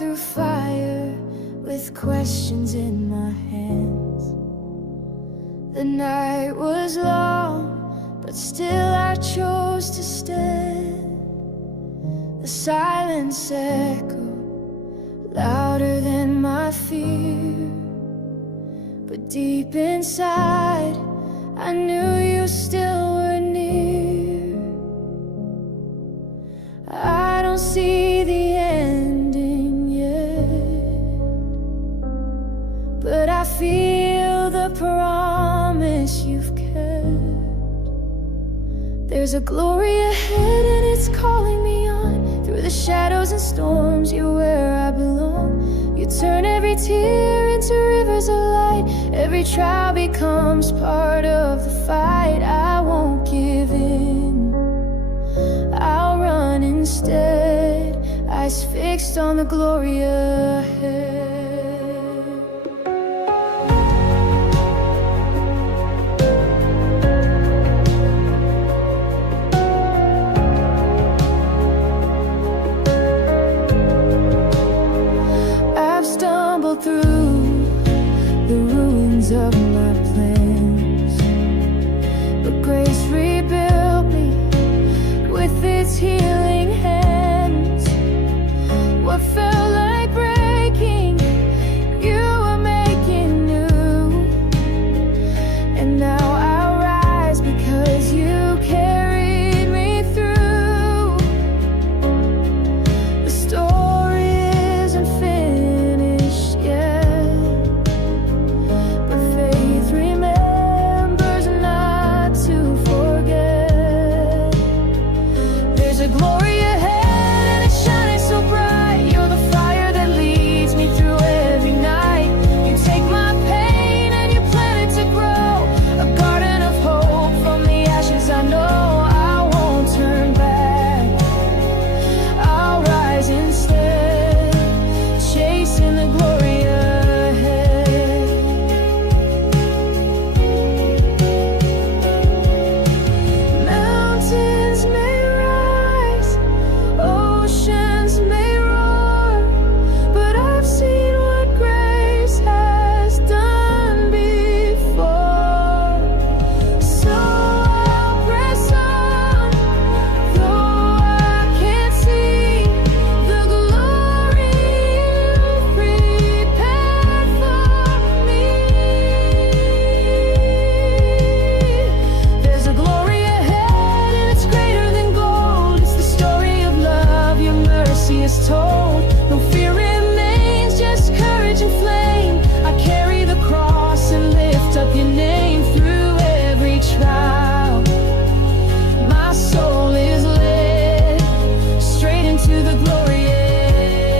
through fire with questions in my hands. The night was long, but still I chose to stand. The silence echoed louder than my fear, but deep inside I knew you still were near. I don't see the ending yet, but I feel the promise you've kept. There's a glory ahead and it's calling me on. Through the shadows and storms, you're where I belong. You turn every tear into rivers of light. Every trial becomes part of the fight. I won't give in, I'll run instead, eyes fixed on the glory ahead. I've stumbled through the ruins of my plans, but grace rebuilt me with its healing hands. What felt like breaking, you were making new. And now I rise because you carried me through. The story isn't finished yet, but faith remembers not to forget. There's a glory ahead and it's shining so bright. You're the fire that leads me through every night. You take my pain and you plant it to grow, a garden of hope from the ashes. I know I won't turn back, I'll rise instead, chasing the glory ahead. Mountains may rise, oceans may roar, but I've seen what grace has done before. So I'll press on, though I can't see the glory you've prepared for me. There's a glory ahead and it's greater than gold. It's the story of love, your mercy is told. No fear remains, just courage and flame. I carry the cross and lift up your name through every trial. My soul is led straight into the glory ahead.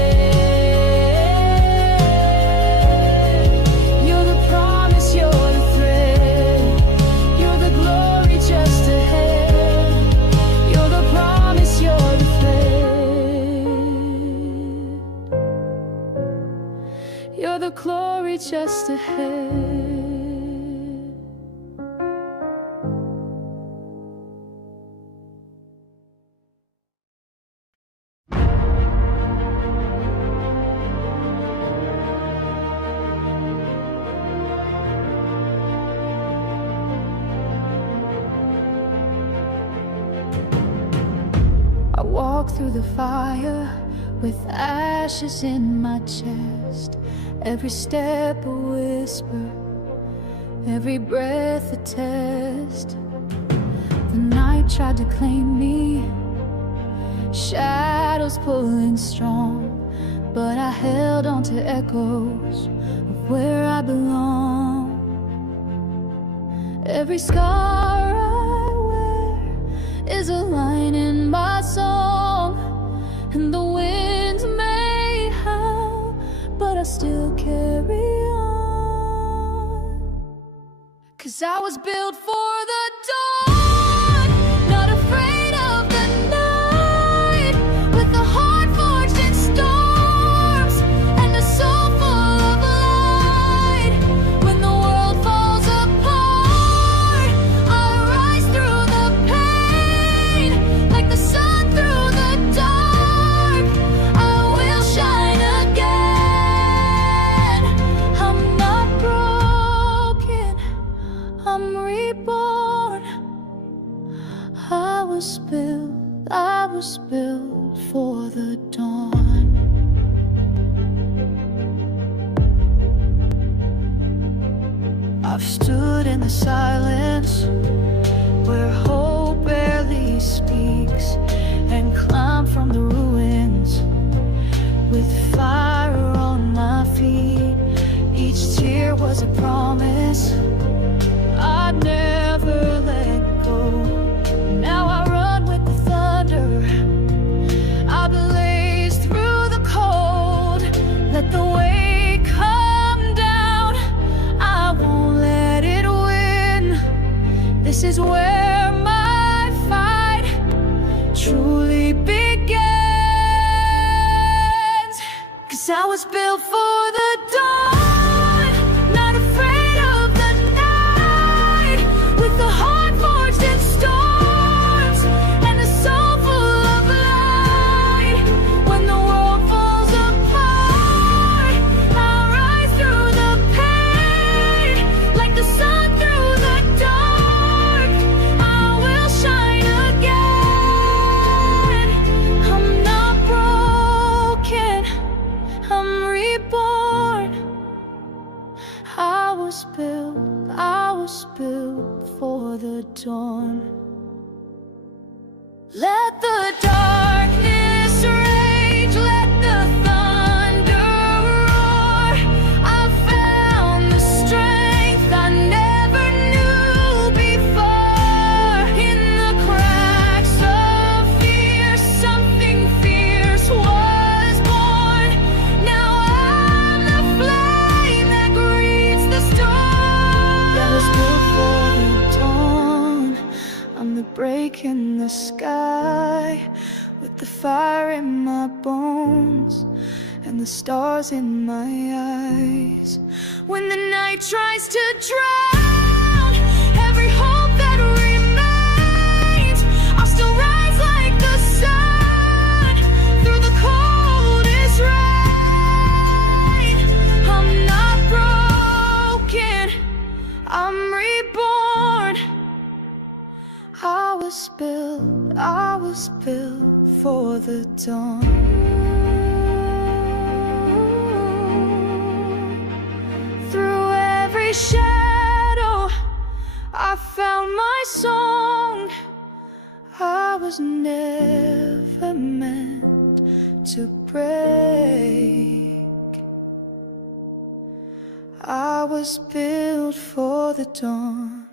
You're the promise, you're the thread, you're the glory just ahead. You're the promise, you're the thread, you're the glory just ahead. I walk through the fire with ashes in my chest. Every step a whisper, every breath a test. The night tried to claim me, shadows pulling strong, but I held on to echoes of where I belong. Every scar I wear is a line in my song, and the winds may howl, but I still carry on. 'Cause I was built for the dawn, not afraid of the night, with a heart forged in storms and a soul full of light. When the world falls apart, I rise through the pain, like the sun through the dark. I will shine again. I've stood in the silence where hope barely speaks, and climbed from the ruins with fire on my feet. Each tear was a promise I'd never let go. Now I run with the thunder, I blaze through the cold. Let the weight come down, I won't let it win. This is where my fight truly begins. 'Cause I was built for the dawn, not afraid of the night. With a heart forged in storms and a soul full of light. When the world falls apart, I'll rise through the pain. Like the sun through the dark, I will shine again. I'm not broken, I'm reborn. I was built for the dawn. Let the darkness rage, let the thunder roar. I found the strength I never knew before. In the cracks of fear, something fierce was born. Now I'm the flame that greets the storm. I was built for the dawn. I'm the break in the sky, with the fire in my bones and the stars in my eyes. When the night tries to drown every hope that remains, I'll still rise like the sun through the coldest rain. I'm not broken, I'm reborn. I was built for the dawn. Through every shadow, I found my song. I was never meant to break. I was built for the dawn.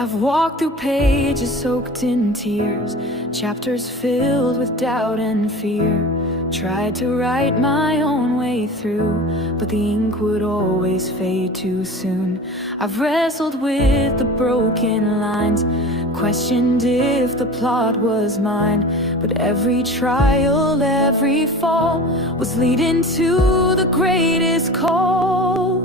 I've walked through pages soaked in tears, chapters filled with doubt and fear. Tried to write my own way through, but the ink would always fade too soon. I've wrestled with the broken lines, questioned if the plot was mine. But every trial, every fall was leading to the greatest call.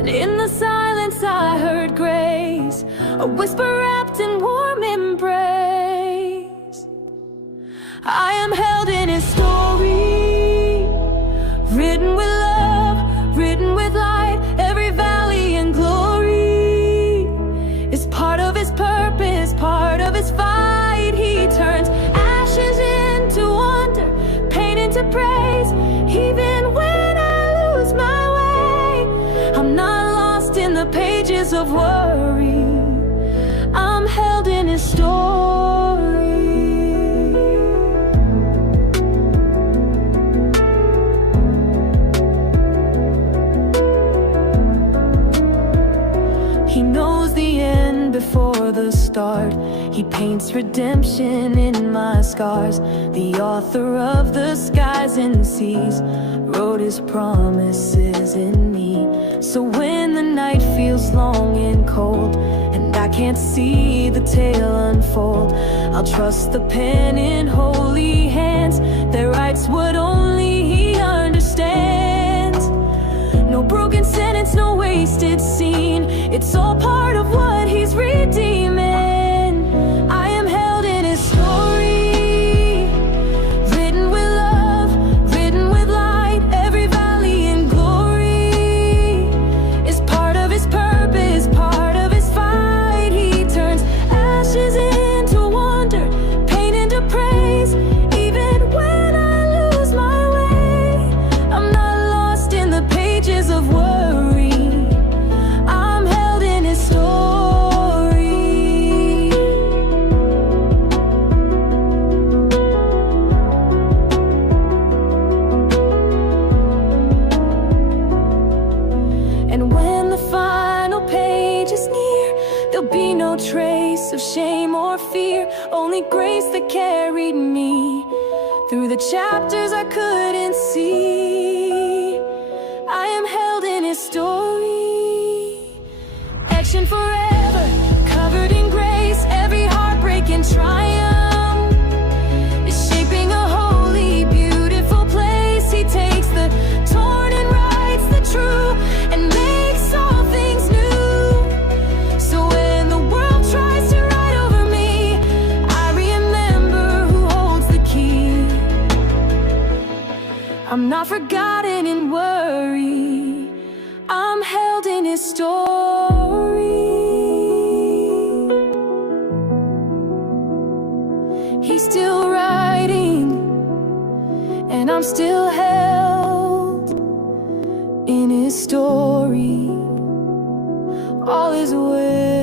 And in the silence I heard grace, a whisper wrapped in warm embrace. I am held in His story, written with love, written with light. Every valley and glory is part of His purpose, part of His fight. He turns ashes into wonder, pain into praise. Even when I lose my way, I'm not lost in the pages of worry. I'm held in His story. He knows the end before the start. He paints redemption in my scars. The author of the skies and seas wrote His promises in me. So when the night feels long and cold and I can't see the tale unfold, I'll trust the pen in holy hands that writes what only He understands. No broken sentence, no wasted scene. It's all part of what He's redeeming. I am held in His story, written with love, written with light. Every valley and glory is part of His purpose, part of His years of worry, I'm held in His story. And when the final page is near, there'll be no trace of shame or fear, only grace that carried me through the chapters I couldn't see. I am held in His story, etched in forever, covered in grace. Every heartbreak and triumph is shaping a holy, beautiful place. He takes the torn and writes the true, and makes all things new. So when the world tries to write over me, I remember who holds the key. I'm not forgotten in worry, I'm held in His story. He's still writing, and I'm still held in His story. All is well.